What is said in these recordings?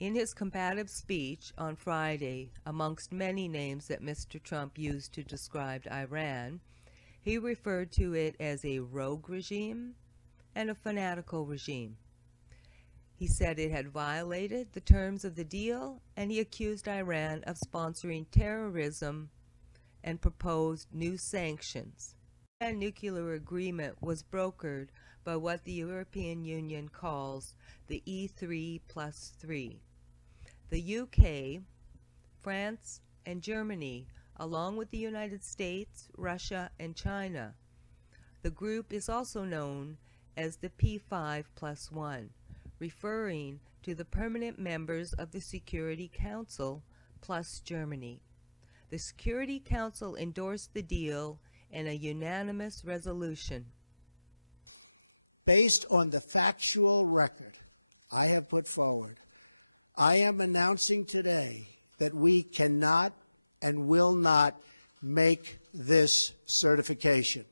In his combative speech on Friday, amongst many names that Mr. Trump used to describe Iran, he referred to it as a rogue regime and a fanatical regime. He said it had violated the terms of the deal, and he accused Iran of sponsoring terrorism and proposed new sanctions. A nuclear agreement was brokered by what the European Union calls the E3+3. The UK, France, and Germany, along with the United States, Russia, and China. The group is also known as the P5+1, referring to the permanent members of the Security Council plus Germany. The Security Council endorsed the deal in a unanimous resolution. Based on the factual record I have put forward, I am announcing today that we cannot and will not make this certification.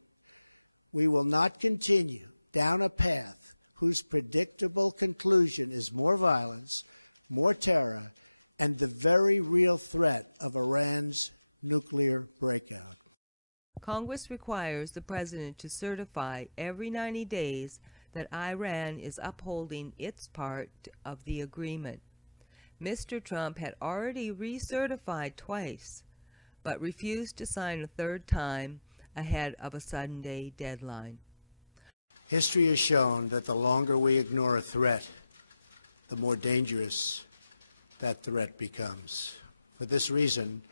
We will not continue down a path whose predictable conclusion is more violence, more terror, and the very real threat of Iran's nuclear breakout. Congress requires the President to certify every 90 days that Iran is upholding its part of the agreement. Mr. Trump had already recertified twice, but refused to sign a third time ahead of a Sunday deadline. History has shown that the longer we ignore a threat, the more dangerous that threat becomes. For this reason,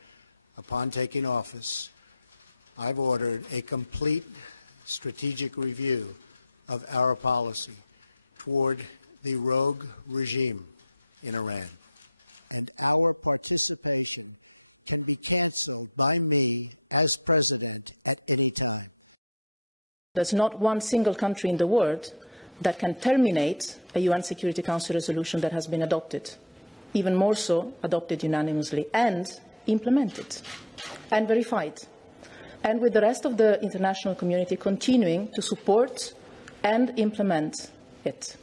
upon taking office, I've ordered a complete strategic review of our policy toward the rogue regime in Iran. And our participation can be canceled by me as president at any time. There's not one single country in the world that can terminate a UN Security Council resolution that has been adopted, even more so adopted unanimously and implemented and verified, and with the rest of the international community continuing to support and implement it.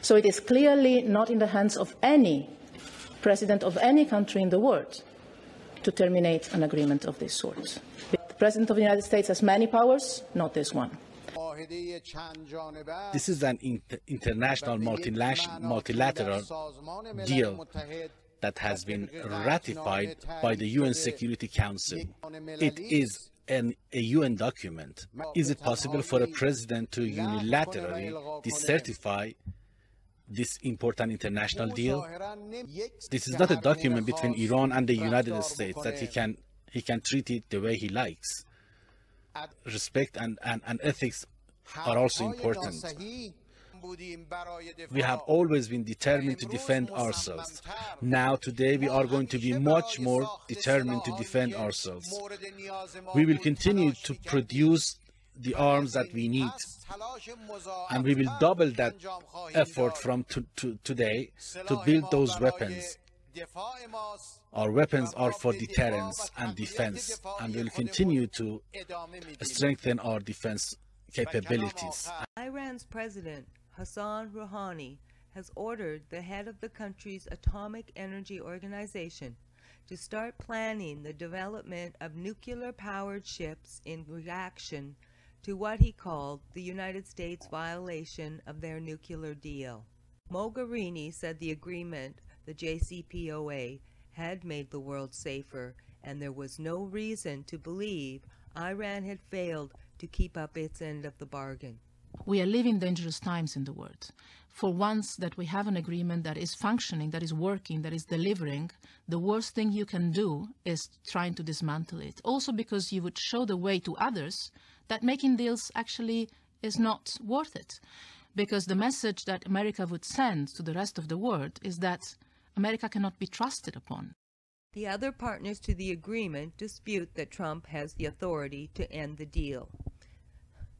So it is clearly not in the hands of any president of any country in the world to terminate an agreement of this sort. The President of the United States has many powers, not this one. This is an international multilateral deal that has been ratified by the UN Security Council. It is a UN document. Is it possible for a president to unilaterally decertify this important international deal? This is not a document between Iran and the United States that he can treat it the way he likes. Respect and ethics are also important. We have always been determined to defend ourselves. Now, today, we are going to be much more determined to defend ourselves. We will continue to produce the arms that we need, and we will double that effort from today to build those weapons. Our weapons are for deterrence and defense, and we will continue to strengthen our defense capabilities. Iran's President Hassan Rouhani has ordered the head of the country's atomic energy organization to start planning the development of nuclear-powered ships in reaction to what he called the United States' violation of their nuclear deal. Mogherini said the agreement, the JCPoA, had made the world safer, and there was no reason to believe Iran had failed to keep up its end of the bargain. We are living dangerous times in the world. For once that we have an agreement that is functioning, that is working, that is delivering, the worst thing you can do is trying to dismantle it. Also because you would show the way to others that making deals actually is not worth it. Because the message that America would send to the rest of the world is that America cannot be trusted upon. The other partners to the agreement dispute that Trump has the authority to end the deal,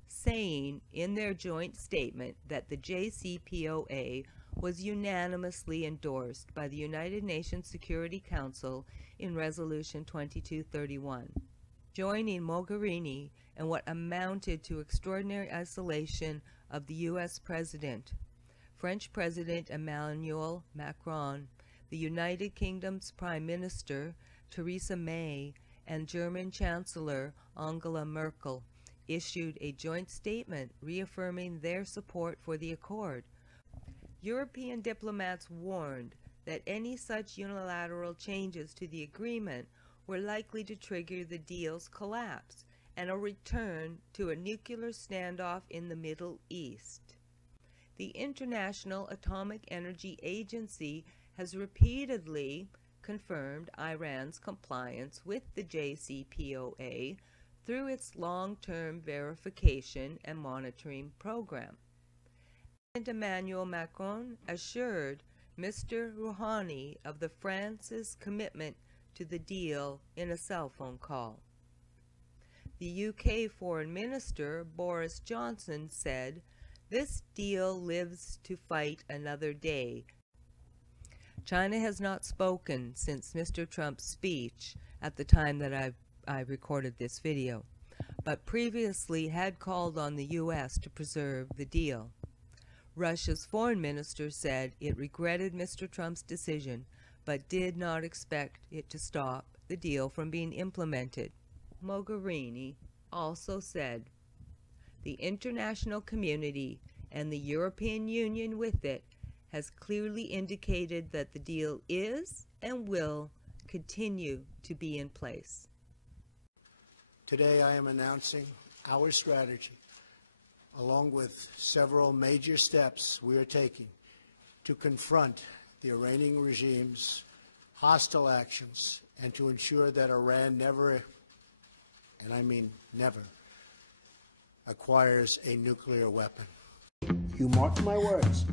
saying in their joint statement that the JCPoA was unanimously endorsed by the United Nations Security Council in Resolution 2231, joining Mogherini in what amounted to extraordinary isolation of the U.S. President, French President Emmanuel Macron, the United Kingdom's Prime Minister, Theresa May, and German Chancellor Angela Merkel issued a joint statement reaffirming their support for the accord. European diplomats warned that any such unilateral changes to the agreement were likely to trigger the deal's collapse and a return to a nuclear standoff in the Middle East. The International Atomic Energy Agency has repeatedly confirmed Iran's compliance with the JCPoA through its long-term verification and monitoring program. And Emmanuel Macron assured Mr. Rouhani of France's commitment to the deal in a cell phone call. The UK Foreign Minister Boris Johnson said, "This deal lives to fight another day." China has not spoken since Mr. Trump's speech at the time that I recorded this video, but previously had called on the U.S. to preserve the deal. Russia's foreign minister said it regretted Mr. Trump's decision, but did not expect it to stop the deal from being implemented. Mogherini also said, "The international community and the European Union with it has clearly indicated that the deal is and will continue to be in place." Today I am announcing our strategy, along with several major steps we are taking to confront the Iranian regime's hostile actions and to ensure that Iran never, and I mean never, acquires a nuclear weapon. You mark my words.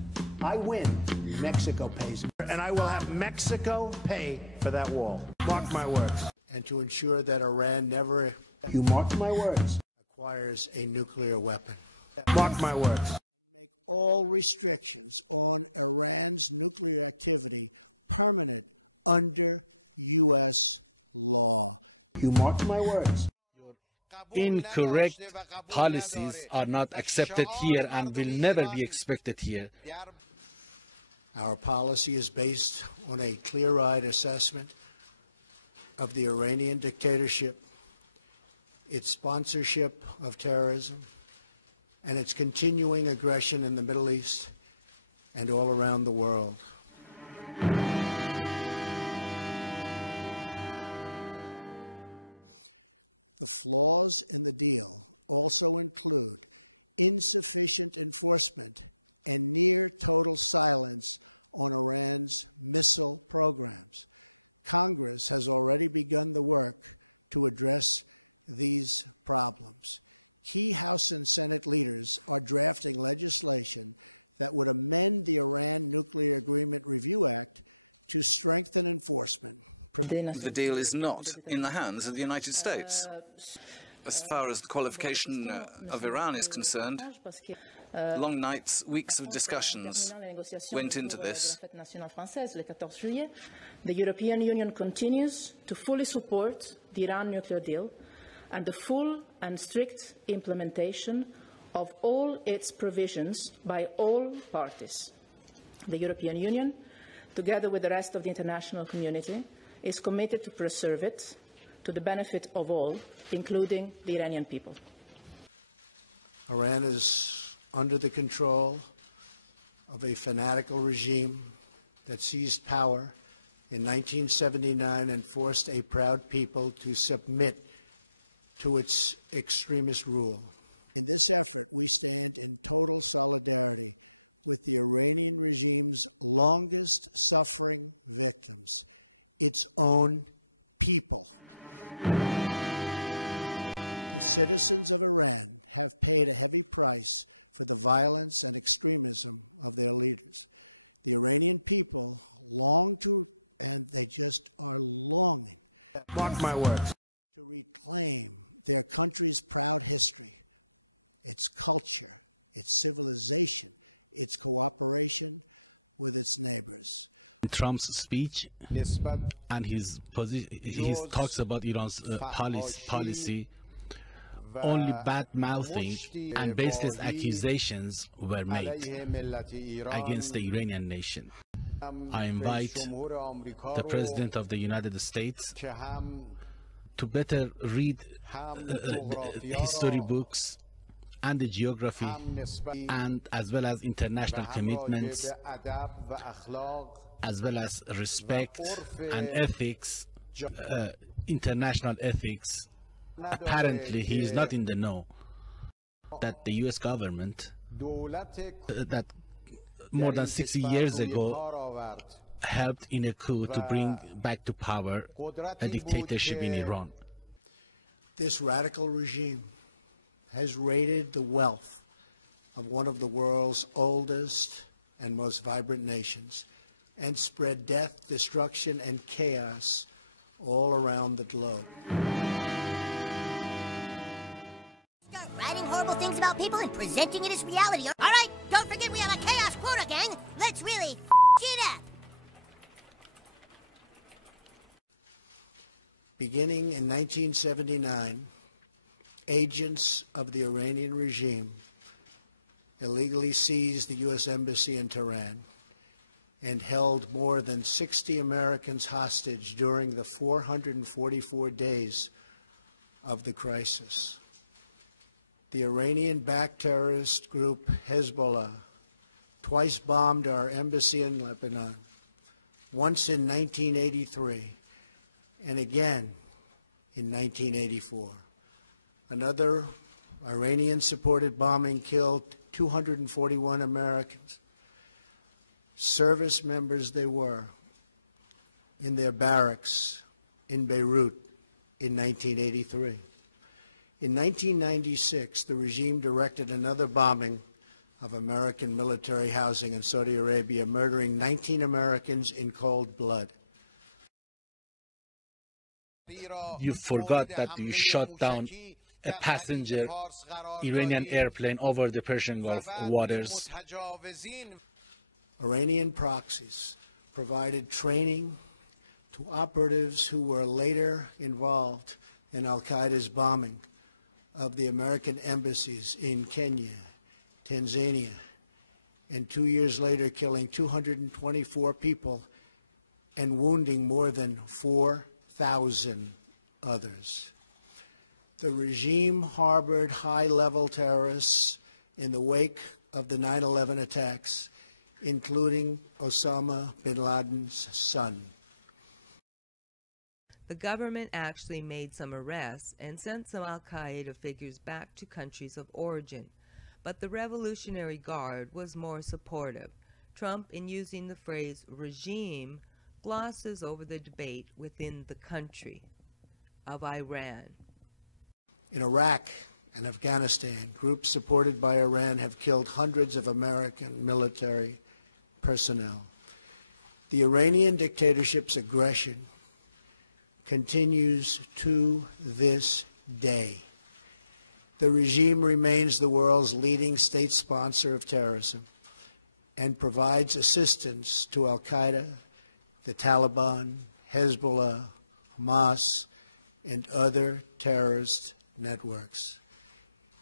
I win. Mexico pays. And I will have Mexico pay for that wall. Mark my words. And to ensure that Iran never, you mark my words, acquires a nuclear weapon. Mark my words. Make all restrictions on Iran's nuclear activity permanent under U.S. law. You mark my words. Incorrect policies are not accepted here and will never be accepted here. Our policy is based on a clear-eyed assessment of the Iranian dictatorship, its sponsorship of terrorism, and its continuing aggression in the Middle East and all around the world. The flaws in the deal also include insufficient enforcement and near total silence on Iran's missile programs. Congress has already begun the work to address these problems. Key House and Senate leaders are drafting legislation that would amend the Iran Nuclear Agreement Review Act to strengthen enforcement. The deal is not in the hands of the United States. As far as the qualification of Iran is concerned, long nights, weeks of discussions went into this. The European Union continues to fully support the Iran nuclear deal and the full and strict implementation of all its provisions by all parties. The European Union, together with the rest of the international community, is committed to preserve it to the benefit of all, including the Iranian people. Iran is under the control of a fanatical regime that seized power in 1979 and forced a proud people to submit to its extremist rule. In this effort, we stand in total solidarity with the Iranian regime's longest-suffering victims, its own people. The citizens of Iran have paid a heavy price for the violence and extremism of their leaders. The Iranian people long to, and they just are longing, mark my words, to reclaim their country's proud history, its culture, its civilization, its cooperation with its neighbors. Trump's speech and his he talks about Iran's policy, only bad-mouthing and baseless accusations were made against the Iranian nation. I invite the President of the United States to better read the history books and the geography, and as well as international commitments, as well as respect and ethics, international ethics. Apparently, he is not in the know that the U.S. government, that more than 60 years ago, helped in a coup to bring back to power a dictatorship in Iran. This radical regime has raided the wealth of one of the world's oldest and most vibrant nations and spread death, destruction, and chaos all around the globe. Start writing horrible things about people and presenting it as reality. All right, don't forget we have a chaos quota, gang. Let's really it up. Beginning in 1979, agents of the Iranian regime illegally seized the U.S. Embassy in Tehran and held more than 60 Americans hostage during the 444 days of the crisis. The Iranian-backed terrorist group Hezbollah twice bombed our embassy in Lebanon, once in 1983 and again in 1984. Another Iranian-supported bombing killed 241 Americans. Service members they were in their barracks in Beirut in 1983. In 1996, the regime directed another bombing of American military housing in Saudi Arabia, murdering 19 Americans in cold blood. You forgot that you shot down a passenger Iranian airplane over the Persian Gulf waters. Iranian proxies provided training to operatives who were later involved in al-Qaeda's bombing of the American embassies in Kenya, Tanzania, and 2 years later killing 224 people and wounding more than 4,000 others. The regime harbored high-level terrorists in the wake of the 9/11 attacks, including Osama bin Laden's son. The government actually made some arrests and sent some al-Qaeda figures back to countries of origin, but the Revolutionary Guard was more supportive. Trump, in using the phrase regime, glosses over the debate within the country of Iran. In Iraq and Afghanistan, groups supported by Iran have killed hundreds of American military personnel. The Iranian dictatorship's aggression continues to this day. The regime remains the world's leading state sponsor of terrorism and provides assistance to al-Qaeda, the Taliban, Hezbollah, Hamas, and other terrorist networks.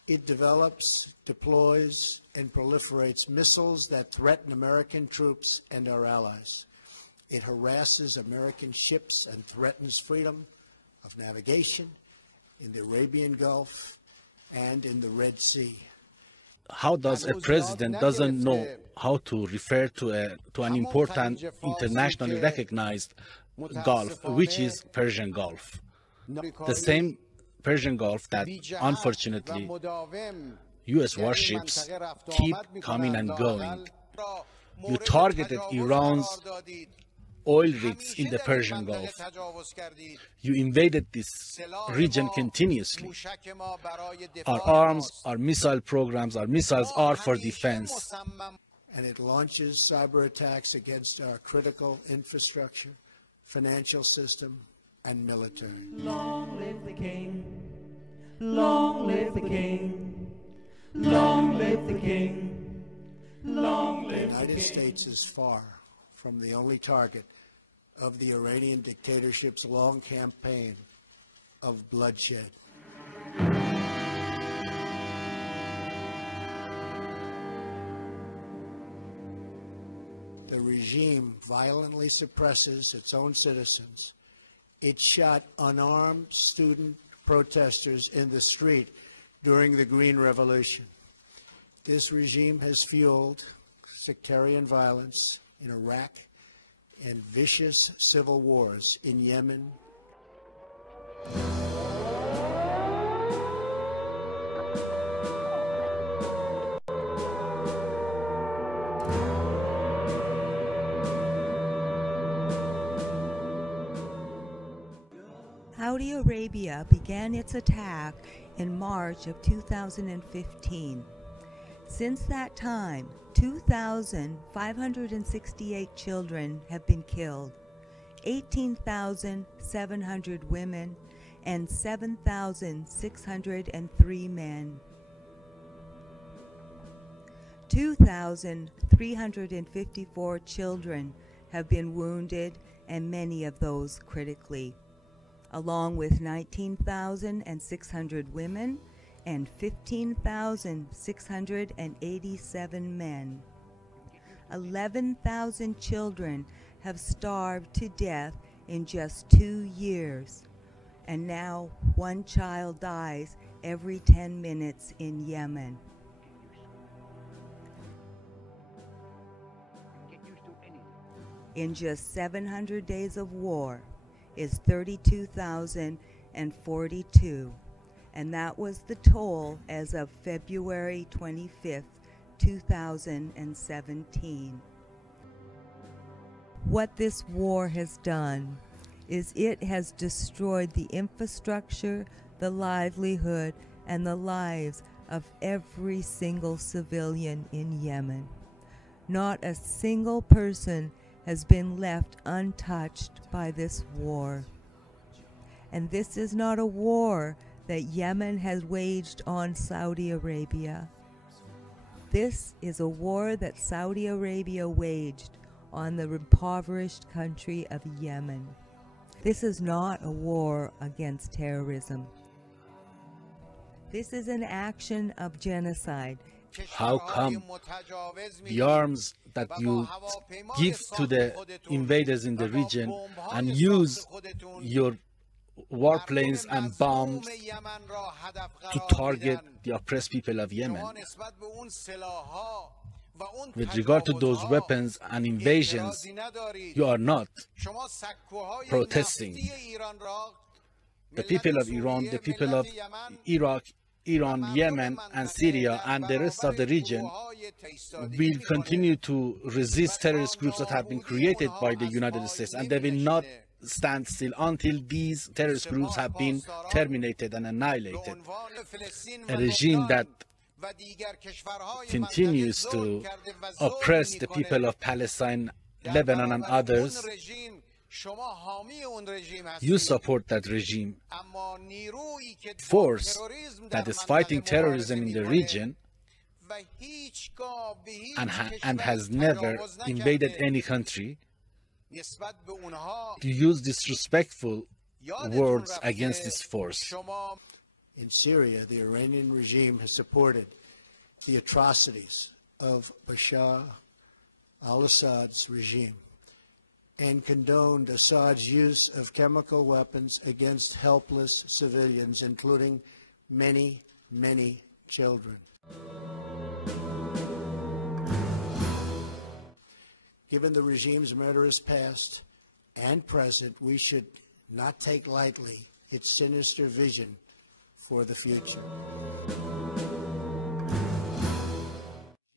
It develops, deploys, and proliferates missiles that threaten American troops and our allies. It harasses American ships and threatens freedom of navigation in the Arabian Gulf and in the Red Sea. How does a president doesn't know how to refer to an important internationally recognized Gulf, which is Persian Gulf? The same Persian Gulf that, unfortunately, U.S. warships keep coming and going. You targeted Iran's oil rigs in the Persian Gulf. You invaded this region continuously. Our arms, our missile programs, our missiles are for defense. And it launches cyber attacks against our critical infrastructure, financial system, and military. Long live the king. Long live the king. Long live the king. Long live the United States is far from the only target of the Iranian dictatorship's long campaign of bloodshed. the regime violently suppresses its own citizens. It shot unarmed student protesters in the street during the Green Revolution. This regime has fueled sectarian violence in Iraq and vicious civil wars in Yemen. Saudi Arabia began its attack in March of 2015. Since that time, 2,568 children have been killed, 18,700 women, and 7,603 men. 2,354 children have been wounded, and many of those critically, along with 19,600 women and 15,687 men. 11,000 children have starved to death in just 2 years, and now one child dies every 10 minutes in Yemen. In just 700 days of war is 32,042, and that was the toll as of February 25th, 2017. What this war has done is it has destroyed the infrastructure, the livelihood, and the lives of every single civilian in Yemen. Not a single person has been left untouched by this war. And this is not a war that Yemen has waged on Saudi Arabia. This is a war that Saudi Arabia waged on the impoverished country of Yemen. This is not a war against terrorism. This is an action of genocide. How come the arms that you give to the invaders in the region and use your warplanes and bombs to target the oppressed people of Yemen? With regard to those weapons and invasions, you are not protesting. The people of Iran, the people of Iraq, Iran, Yemen, and Syria, and the rest of the region will continue to resist terrorist groups that have been created by the United States, and they will not stand still until these terrorist groups have been terminated and annihilated. A regime that continues to oppress the people of Palestine, Lebanon, and others. You support that regime. Force that is fighting terrorism in the region and has never invaded any country, to use disrespectful words against this force. In Syria, the Iranian regime has supported the atrocities of Bashar al-Assad's regime and condoned Assad's use of chemical weapons against helpless civilians, including many, many children. Given the regime's murderous past and present, we should not take lightly its sinister vision for the future.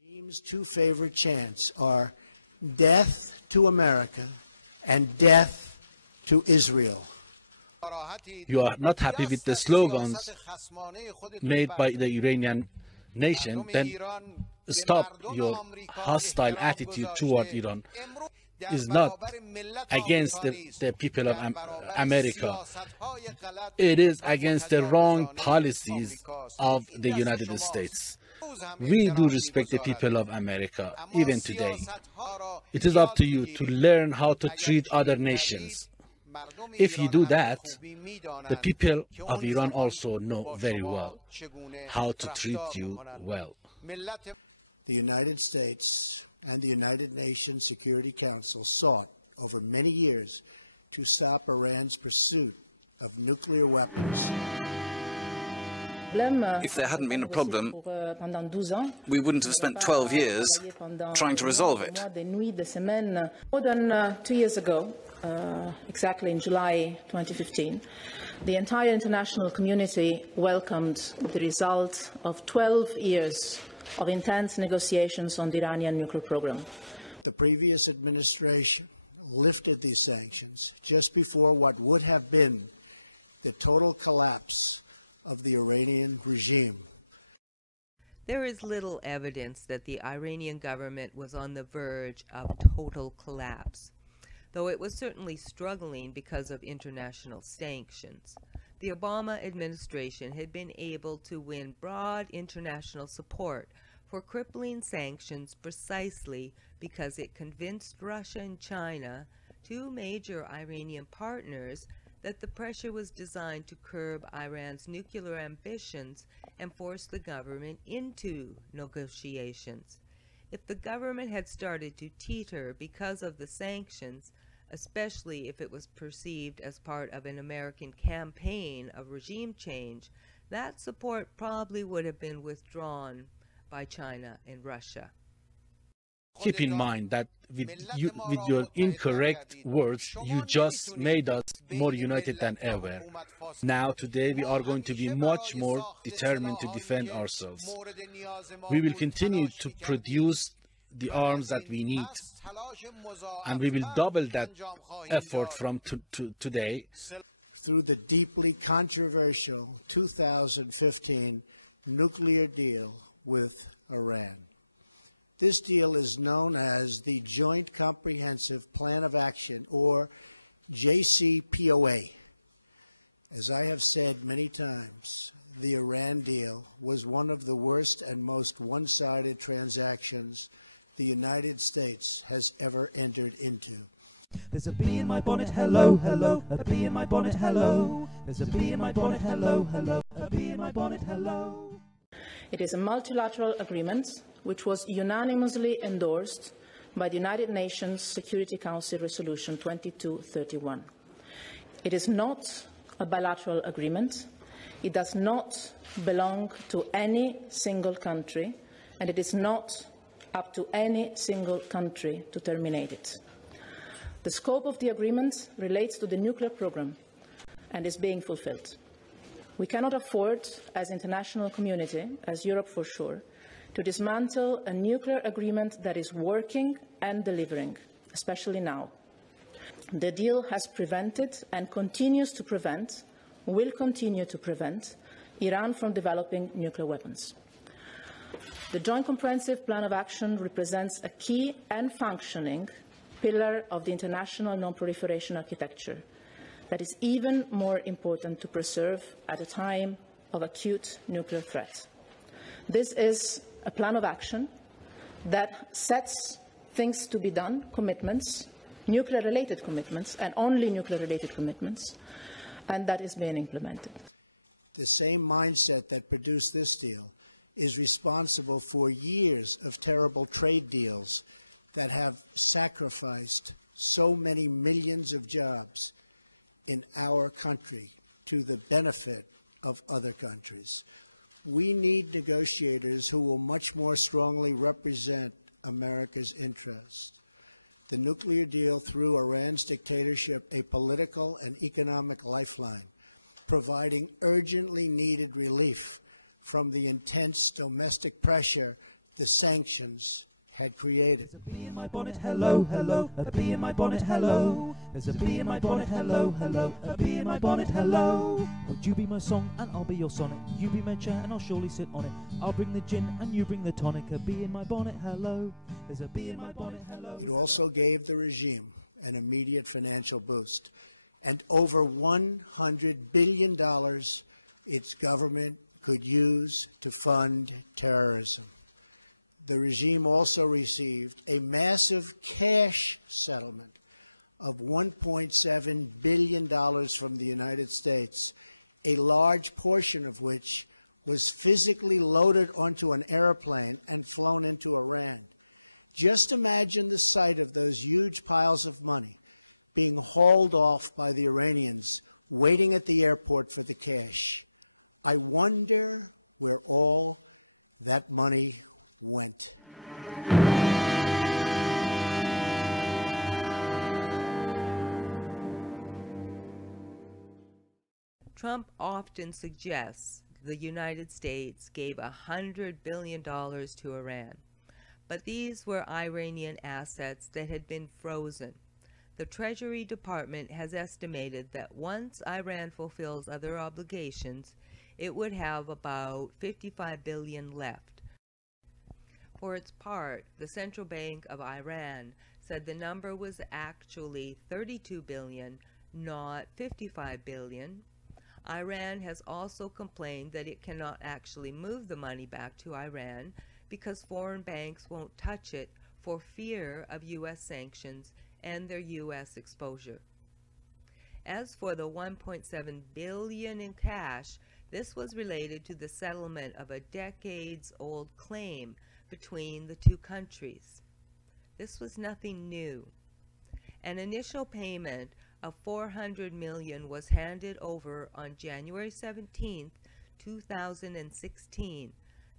The regime's two favorite chants are death to America and death to Israel. You are not happy with the slogans made by the Iranian nation, then stop your hostile attitude toward Iran. Is not against the people of America. It is against the wrong policies of the United States. We do respect the people of America, even today. It is up to you to learn how to treat other nations. If you do that, the people of Iran also know very well how to treat you well. the United States and the United Nations Security Council sought over many years to stop Iran's pursuit of nuclear weapons. If there hadn't been a problem, we wouldn't have spent 12 years trying to resolve it. More than 2 years ago, exactly in July 2015, the entire international community welcomed the result of 12 years of intense negotiations on the Iranian nuclear program. The previous administration lifted these sanctions just before what would have been the total collapse of the Iranian regime. There is little evidence that the Iranian government was on the verge of total collapse, though it was certainly struggling because of international sanctions. The Obama administration had been able to win broad international support for crippling sanctions precisely because it convinced Russia and China, two major Iranian partners, that the pressure was designed to curb Iran's nuclear ambitions and force the government into negotiations. If the government had started to teeter because of the sanctions, especially if it was perceived as part of an American campaign of regime change, that support probably would have been withdrawn by China and Russia. Keep in mind that with your incorrect words, you just made us more united than ever. Now, today, we are going to be much more determined to defend ourselves. We will continue to produce the arms that we need, and we will double that effort from today. Through the deeply controversial 2015 nuclear deal with Iran. This deal is known as the Joint Comprehensive Plan of Action, or JCPoA. As I have said many times, the Iran deal was one of the worst and most one-sided transactions the United States has ever entered into. There's a bee in my bonnet, hello, hello, a bee in my bonnet, hello. There's a bee in my bonnet, hello, hello, a bee in my bonnet, hello. It is a multilateral agreement which was unanimously endorsed by the United Nations Security Council Resolution 2231. It is not a bilateral agreement. It does not belong to any single country, and it is not up to any single country to terminate it. The scope of the agreement relates to the nuclear program and is being fulfilled. We cannot afford, as international community, as Europe for sure, to dismantle a nuclear agreement that is working and delivering, especially now. The deal has prevented and continues to prevent, will continue to prevent, Iran from developing nuclear weapons. The Joint Comprehensive Plan of Action represents a key and functioning pillar of the international non-proliferation architecture that is even more important to preserve at a time of acute nuclear threat. This is a plan of action that sets things to be done, commitments, nuclear-related commitments, and only nuclear-related commitments, and that is being implemented. The same mindset that produced this deal is responsible for years of terrible trade deals that have sacrificed so many millions of jobs in our country to the benefit of other countries. We need negotiators who will much more strongly represent America's interests. The nuclear deal threw Iran's dictatorship a political and economic lifeline, providing urgently needed relief from the intense domestic pressure the sanctions had created. There's a bee in my bonnet, hello, hello, a bee in my bonnet, hello. There's a bee in my bonnet, hello, hello, a bee in my bonnet, hello. Would you be my song and I'll be your sonnet? You be my chair and I'll surely sit on it. I'll bring the gin and you bring the tonic. A bee in my bonnet, hello. There's a bee in my bonnet, hello. It also gave the regime an immediate financial boost, and over $100 billion its government could use to fund terrorism. The regime also received a massive cash settlement of $1.7 billion from the United States, a large portion of which was physically loaded onto an airplane and flown into Iran. Just imagine the sight of those huge piles of money being hauled off by the Iranians, waiting at the airport for the cash. I wonder where all that money went. Trump often suggests the United States gave $100 billion to Iran, but these were Iranian assets that had been frozen. The Treasury Department has estimated that once Iran fulfills other obligations, it would have about $55 billion left. For its part, the Central Bank of Iran said the number was actually $32 billion, not $55 billion. Iran has also complained that it cannot actually move the money back to Iran because foreign banks won't touch it for fear of U.S. sanctions and their U.S. exposure. As for the $1.7 billion in cash, this was related to the settlement of a decades-old claim between the two countries. This was nothing new. An initial payment of $400 million was handed over on January 17, 2016,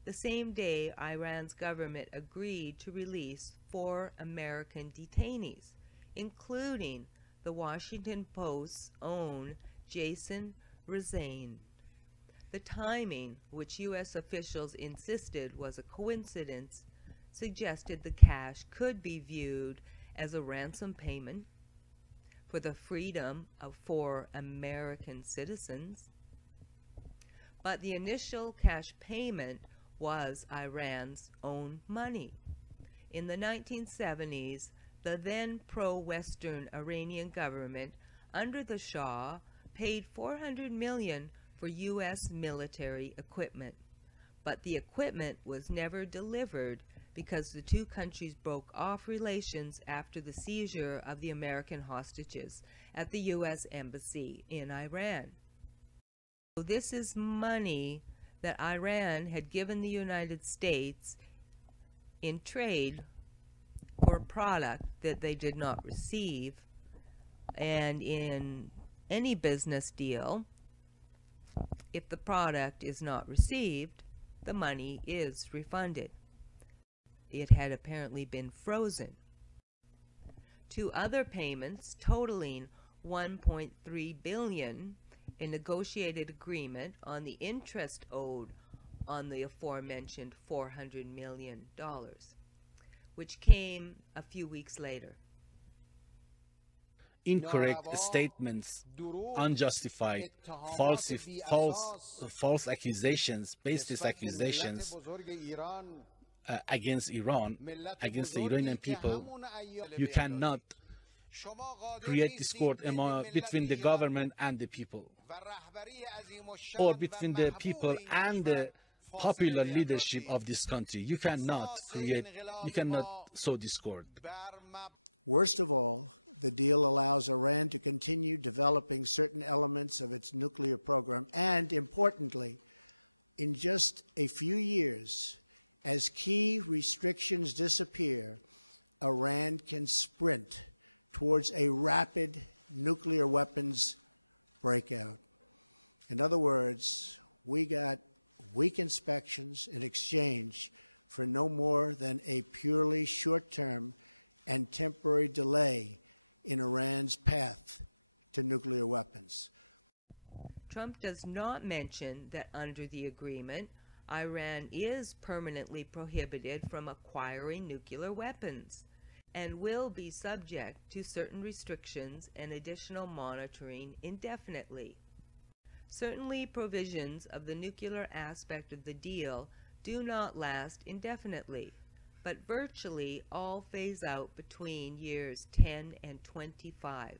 the same day Iran's government agreed to release 4 American detainees, including the Washington Post's own Jason Rezaian. The timing, which U.S. officials insisted was a coincidence, suggested the cash could be viewed as a ransom payment for the freedom of 4 American citizens. But the initial cash payment was Iran's own money. In the 1970s, the then pro-Western Iranian government under the Shah paid $400 million for U.S. military equipment. But the equipment was never delivered because the two countries broke off relations after the seizure of the American hostages at the U.S. Embassy in Iran. So this is money that Iran had given the United States in trade for a product that they did not receive, and in any business deal, if the product is not received, the money is refunded. It had apparently been frozen. 2 other payments totaling $1.3 billion in negotiated agreement on the interest owed on the aforementioned $400 million, which came a few weeks later. Incorrect statements, unjustified, false accusations, baseless accusations against Iran, against the Iranian people. You cannot create discord between the government and the people, or between the people and the popular leadership of this country. You cannot sow discord. Worst of all, the deal allows Iran to continue developing certain elements of its nuclear program, and importantly, in just a few years, as key restrictions disappear, Iran can sprint towards a rapid nuclear weapons breakout. In other words, we got weak inspections in exchange for no more than a purely short-term and temporary delay in Iran's path to nuclear weapons. Trump does not mention that under the agreement, Iran is permanently prohibited from acquiring nuclear weapons and will be subject to certain restrictions and additional monitoring indefinitely. Certainly, provisions of the nuclear aspect of the deal do not last indefinitely, but virtually all phase out between years 10 and 25.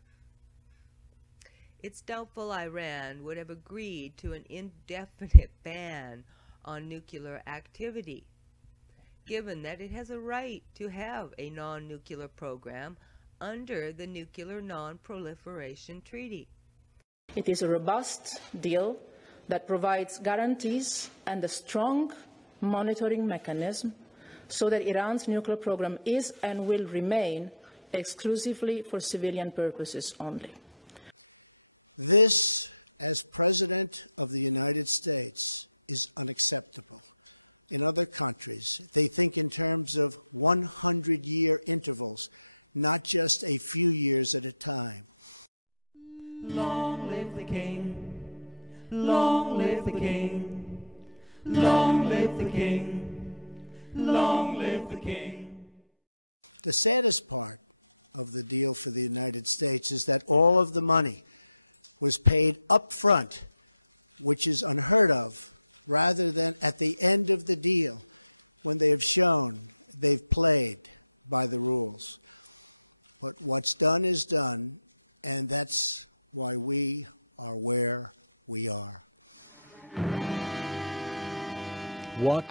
It's doubtful Iran would have agreed to an indefinite ban on nuclear activity, given that it has a right to have a non-nuclear program under the Nuclear Non-Proliferation Treaty. It is a robust deal that provides guarantees and a strong monitoring mechanism so that Iran's nuclear program is and will remain exclusively for civilian purposes only. This, as President of the United States, is unacceptable. In other countries, they think in terms of 100-year intervals, not just a few years at a time. Long live the king, long live the king, long live the king, long live the king. The saddest part of the deal for the United States is that all of the money was paid up front, which is unheard of, rather than at the end of the deal when they have shown they've played by the rules. But what's done is done, and that's why we are where we are. What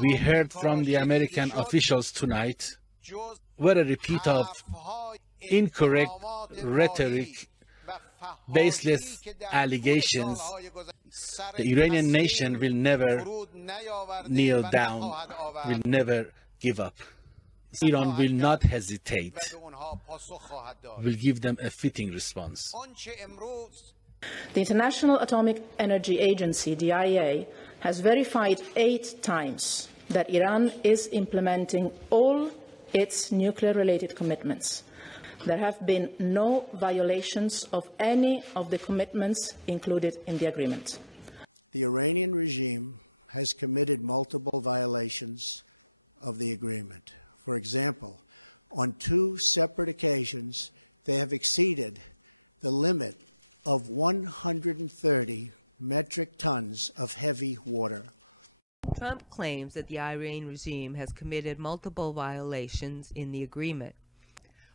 we heard from the American officials tonight were a repeat of incorrect rhetoric, baseless allegations. The Iranian nation will never kneel down, will never give up. Iran will not hesitate, will give them a fitting response. The International Atomic Energy Agency, the IAEA, has verified 8 times that Iran is implementing all its nuclear-related commitments. There have been no violations of any of the commitments included in the agreement. The Iranian regime has committed multiple violations of the agreement. For example, on 2 separate occasions, they have exceeded the limit of 130 metric tons of heavy water. Trump claims that the Iranian regime has committed multiple violations in the agreement.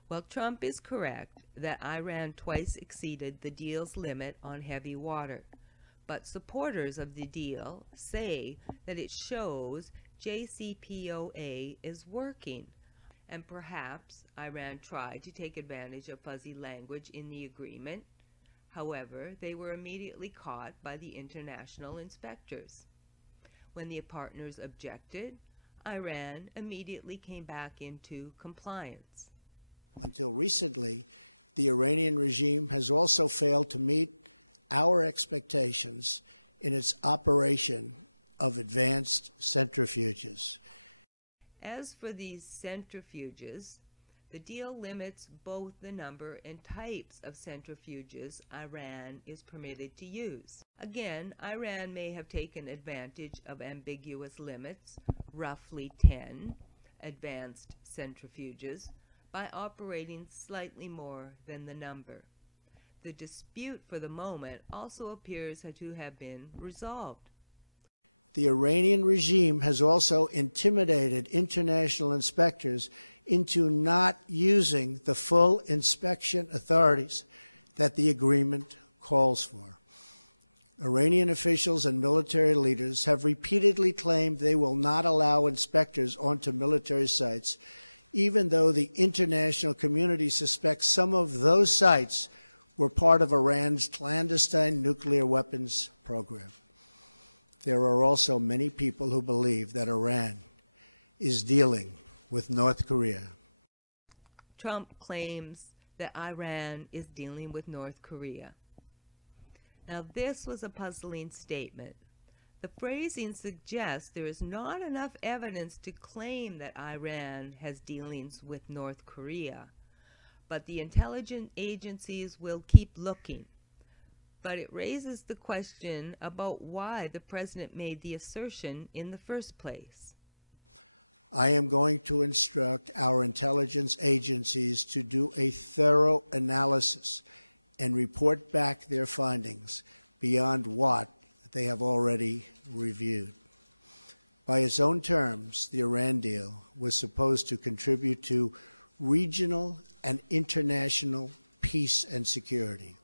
Well, Trump is correct that Iran twice exceeded the deal's limit on heavy water, but supporters of the deal say that it shows JCPoA is working, and perhaps Iran tried to take advantage of fuzzy language in the agreement. However, they were immediately caught by the international inspectors. When the partners objected, Iran immediately came back into compliance. Until recently, the Iranian regime has also failed to meet our expectations in its operation of advanced centrifuges. As for these centrifuges, the deal limits both the number and types of centrifuges Iran is permitted to use. Again, Iran may have taken advantage of ambiguous limits, roughly 10 advanced centrifuges, by operating slightly more than the number. The dispute for the moment also appears to have been resolved. The Iranian regime has also intimidated international inspectors into not using the full inspection authorities that the agreement calls for. Iranian officials and military leaders have repeatedly claimed they will not allow inspectors onto military sites, even though the international community suspects some of those sites were part of Iran's clandestine nuclear weapons program. There are also many people who believe that Iran is dealing with North Korea. Trump claims that Iran is dealing with North Korea. Now, this was a puzzling statement. The phrasing suggests there is not enough evidence to claim that Iran has dealings with North Korea, but the intelligence agencies will keep looking. But it raises the question about why the president made the assertion in the first place. I am going to instruct our intelligence agencies to do a thorough analysis and report back their findings beyond what they have already reviewed. By its own terms, the Iran deal was supposed to contribute to regional and international peace and security.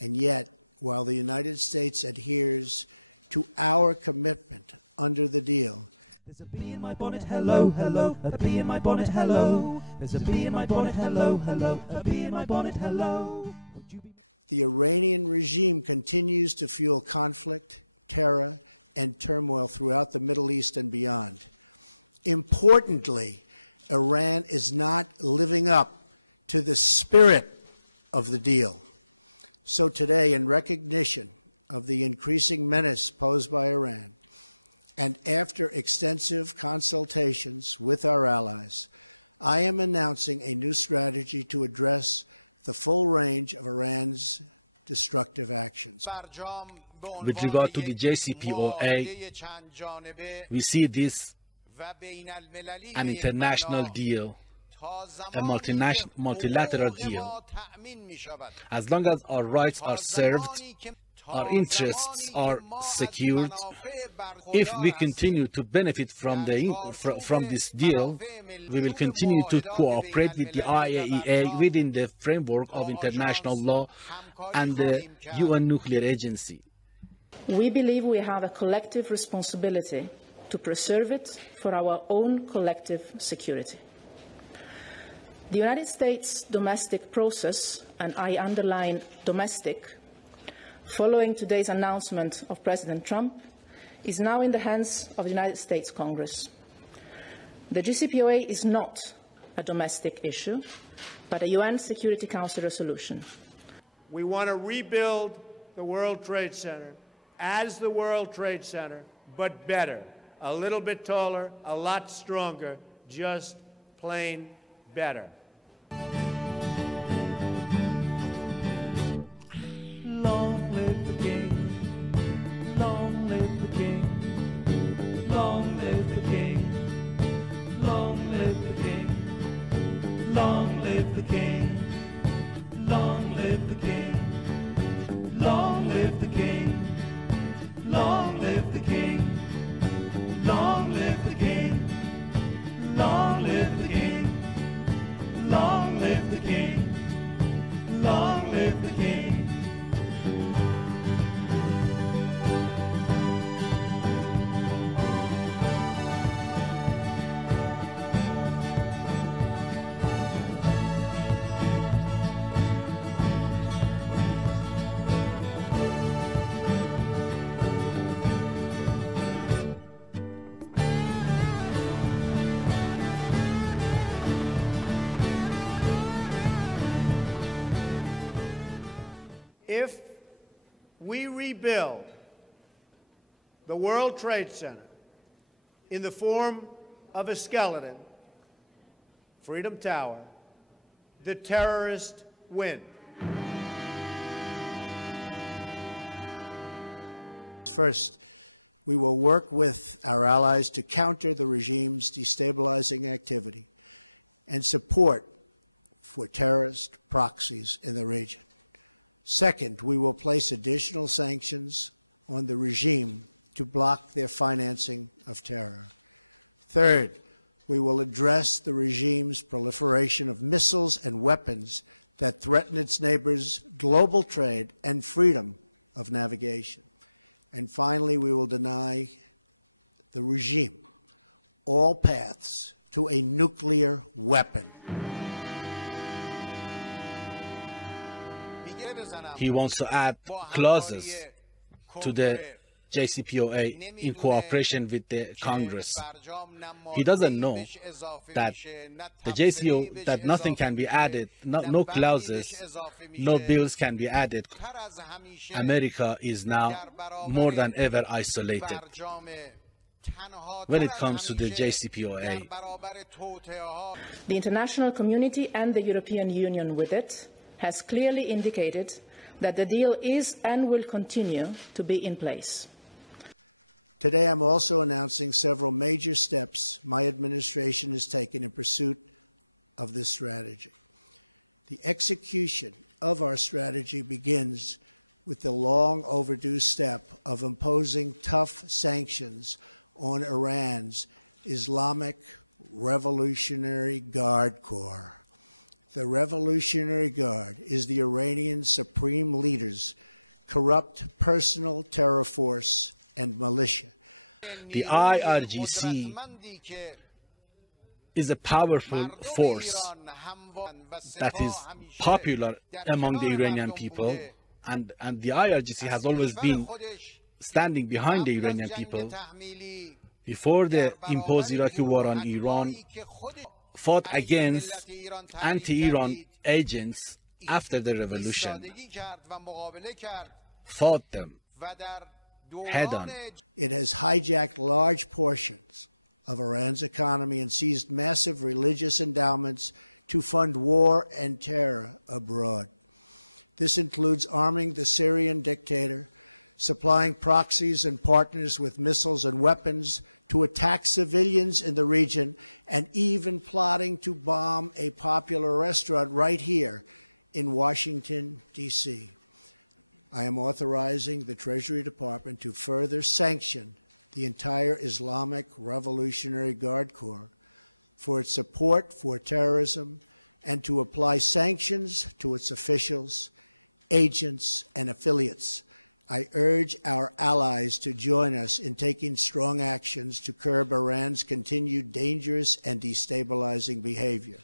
And yet, while the United States adheres to our commitment under the deal, there's a bee in my bonnet, hello, hello, a bee in my bonnet, hello. There's a bee in my bonnet, hello, hello, a bee in my bonnet, hello. the Iranian regime continues to fuel conflict, terror, and turmoil throughout the Middle East and beyond. Importantly, Iran is not living up to the spirit of the deal. So today, in recognition of the increasing menace posed by Iran, and after extensive consultations with our allies, I am announcing a new strategy to address the full range of Iran's destructive actions. With regard to the JCPoA, we see this an international deal, a multilateral deal. As long as our rights are served, our interests are secured, if we continue to benefit from this deal, we will continue to cooperate with the IAEA within the framework of international law and the UN Nuclear Agency. We believe we have a collective responsibility to preserve it for our own collective security. The United States domestic process, and I underline domestic, following today's announcement of President Trump, is now in the hands of the United States Congress. The JCPoA is not a domestic issue, but a UN Security Council resolution. We want to rebuild the World Trade Center as the World Trade Center, but better. A little bit taller, a lot stronger, just plain better. Long live the king, long live the king, long live the king, long live the king, long live the king, long live the king, long live the king, long live the king, long live the king, long live the king, long live the king, long live the king. If we rebuild the World Trade Center in the form of a skeleton, Freedom Tower, the terrorists win. First, we will work with our allies to counter the regime's destabilizing activity and support for terrorist proxies in the region. Second, we will place additional sanctions on the regime to block their financing of terror. Third, we will address the regime's proliferation of missiles and weapons that threaten its neighbors' global trade and freedom of navigation. And finally, we will deny the regime all paths to a nuclear weapon. He wants to add clauses to the JCPoA in cooperation with the Congress. He doesn't know that the JCPoA, that nothing can be added, no clauses, no bills can be added. America is now more than ever isolated when it comes to the JCPoA. The international community and the European Union with it has clearly indicated that the deal is and will continue to be in place. Today, I'm also announcing several major steps my administration has taken in pursuit of this strategy. The execution of our strategy begins with the long overdue step of imposing tough sanctions on Iran's Islamic Revolutionary Guard Corps. The Revolutionary Guard is the Iranian Supreme Leader's corrupt personal terror force and militia. The IRGC is a powerful force that is popular among the Iranian people, and the IRGC has always been standing behind the Iranian people before the imposed Iraqi war on Iran, fought against anti-Iran agents after the revolution, fought them head-on. It has hijacked large portions of Iran's economy and seized massive religious endowments to fund war and terror abroad. This includes arming the Syrian dictator, supplying proxies and partners with missiles and weapons to attack civilians in the region, and even plotting to bomb a popular restaurant right here in Washington, D.C. I am authorizing the Treasury Department to further sanction the entire Islamic Revolutionary Guard Corps for its support for terrorism and to apply sanctions to its officials, agents, and affiliates. I urge our allies to join us in taking strong actions to curb Iran's continued dangerous and destabilizing behavior,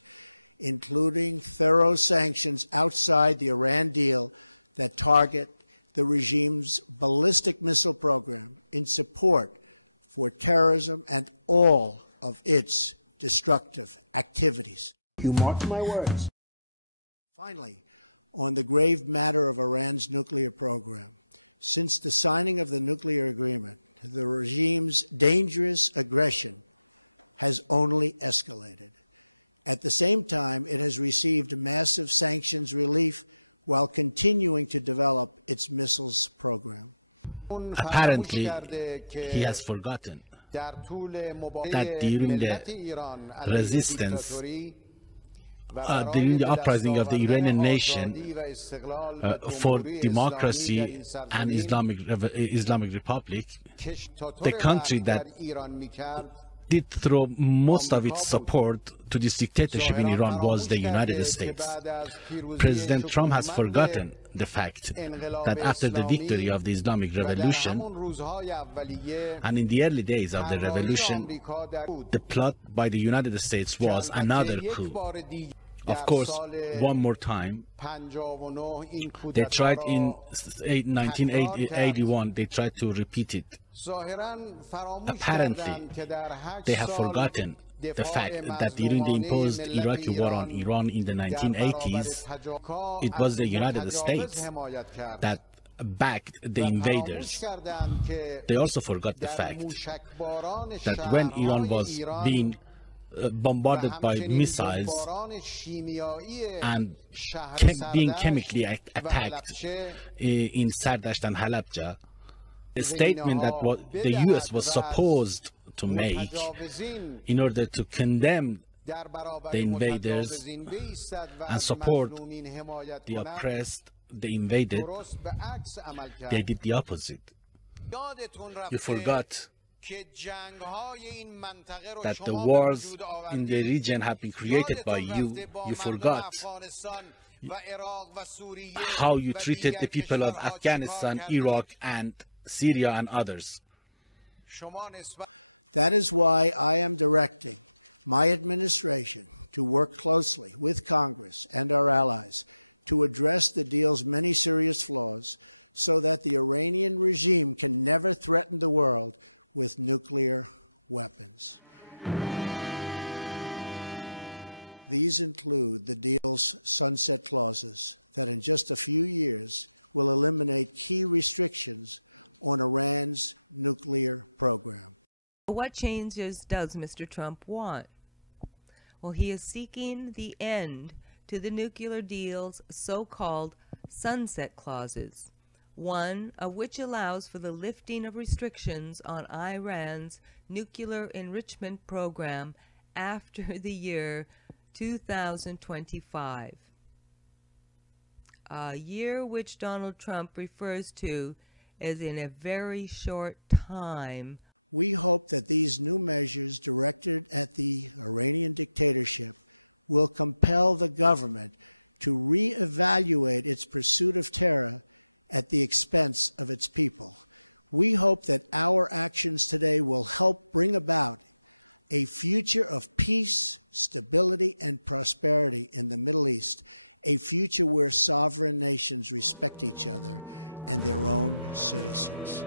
including thorough sanctions outside the Iran deal that target the regime's ballistic missile program in support for terrorism and all of its destructive activities. You mark my words. Finally, on the grave matter of Iran's nuclear program, since the signing of the nuclear agreement, the regime's dangerous aggression has only escalated. At the same time, it has received massive sanctions relief while continuing to develop its missiles program. Apparently, he has forgotten that during the resistance, during the uprising of the Iranian nation for democracy and Islamic Republic, the country that did throw most of its support to this dictatorship in Iran was the United States. President Trump has forgotten the fact that after the victory of the Islamic Revolution, and in the early days of the revolution, the plot by the United States was another coup. Of course, one more time, they tried in 1981, they tried to repeat it. Apparently, they have forgotten the fact that during the imposed Iraqi war on Iran in the 1980s, it was the United States that backed the invaders. They also forgot the fact that when Iran was being bombarded by missiles and being chemically attacked in Sardasht and Halabja, a statement that the U.S. was supposed to make in order to condemn the invaders and support the oppressed, the invaded, they did the opposite. You forgot that the wars in the region have been created by you. You forgot how you treated the people of Afghanistan, Iraq, and Syria and others. That is why I am directing my administration to work closely with Congress and our allies to address the deal's many serious flaws so that the Iranian regime can never threaten the world with nuclear weapons. These include the deal's sunset clauses that in just a few years will eliminate key restrictions on Iran's nuclear program. What changes does Mr. Trump want? Well, he is seeking the end to the nuclear deal's so-called sunset clauses, one of which allows for the lifting of restrictions on Iran's nuclear enrichment program after the year 2025, a year which Donald Trump refers to as in a very short time. We hope that these new measures directed at the Iranian dictatorship will compel the government to reevaluate its pursuit of terror at the expense of its people. We hope that our actions today will help bring about a future of peace, stability, and prosperity in the Middle East, a future where sovereign nations respect each other and their own citizens.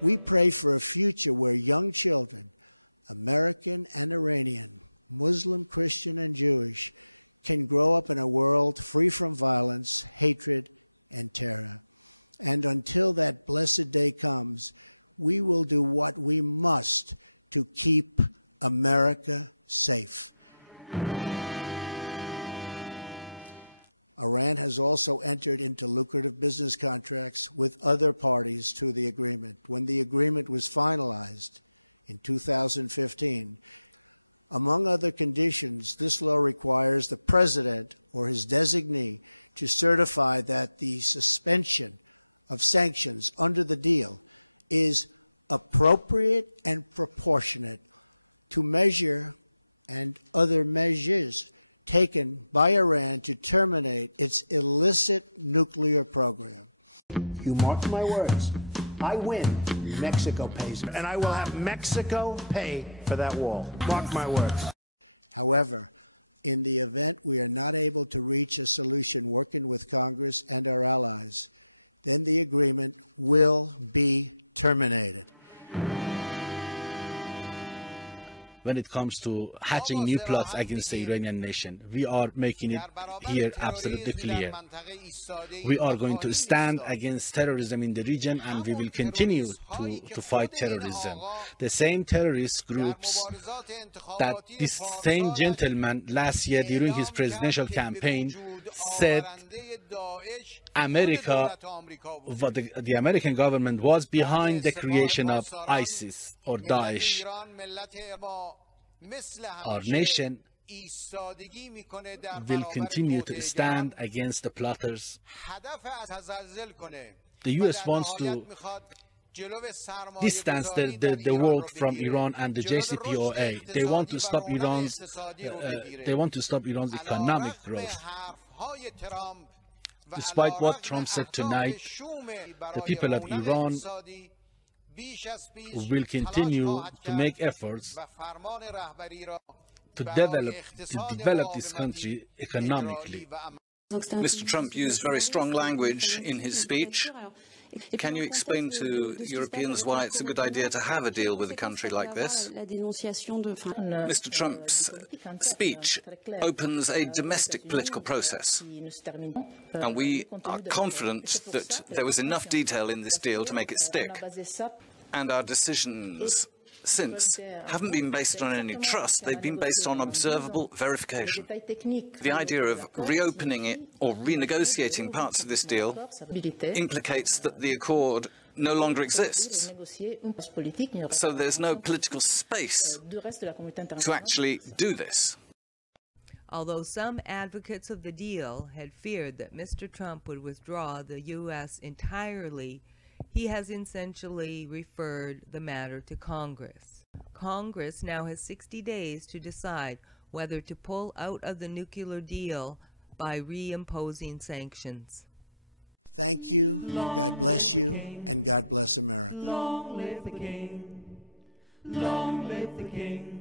We pray for a future where young children, American and Iranian, Muslim, Christian, and Jewish, can grow up in a world free from violence, hatred, and terror. And until that blessed day comes, we will do what we must to keep America safe. Iran has also entered into lucrative business contracts with other parties to the agreement. When the agreement was finalized in 2015, among other conditions, this law requires the president or his designee to certify that the suspension of sanctions under the deal is appropriate and proportionate to measure and other measures taken by Iran to terminate its illicit nuclear program. You mark my words. I win. Mexico pays. And I will have Mexico pay for that wall. Mark my words. However, in the event we are not able to reach a solution working with Congress and our allies, then the agreement will be terminated. When it comes to hatching new plots against the Iranian nation, we are making it here absolutely clear. We are going to stand against terrorism in the region, and we will continue to fight terrorism. The same terrorist groups that this same gentleman last year during his presidential campaign said America, the American government was behind the creation of ISIS or Daesh. Our nation will continue to stand against the plotters. The U.S. wants to distance the world from Iran and the JCPoA. They want to stop Iran's economic growth. Despite what Trump said tonight, the people of Iran will continue to make efforts to develop this country economically. Mr. Trump used very strong language in his speech. Can you explain to Europeans why it's a good idea to have a deal with a country like this? Mr. Trump's speech opens a domestic political process, and we are confident that there was enough detail in this deal to make it stick. And our decisions since haven't been based on any trust, they've been based on observable verification. The idea of reopening it or renegotiating parts of this deal implicates that the accord no longer exists. So there's no political space to actually do this. Although some advocates of the deal had feared that Mr. Trump would withdraw the U.S. entirely, he has essentially referred the matter to Congress. Congress now has 60 days to decide whether to pull out of the nuclear deal by reimposing sanctions. Thank you, God bless you, and God bless America. Long live the King. Long live the King.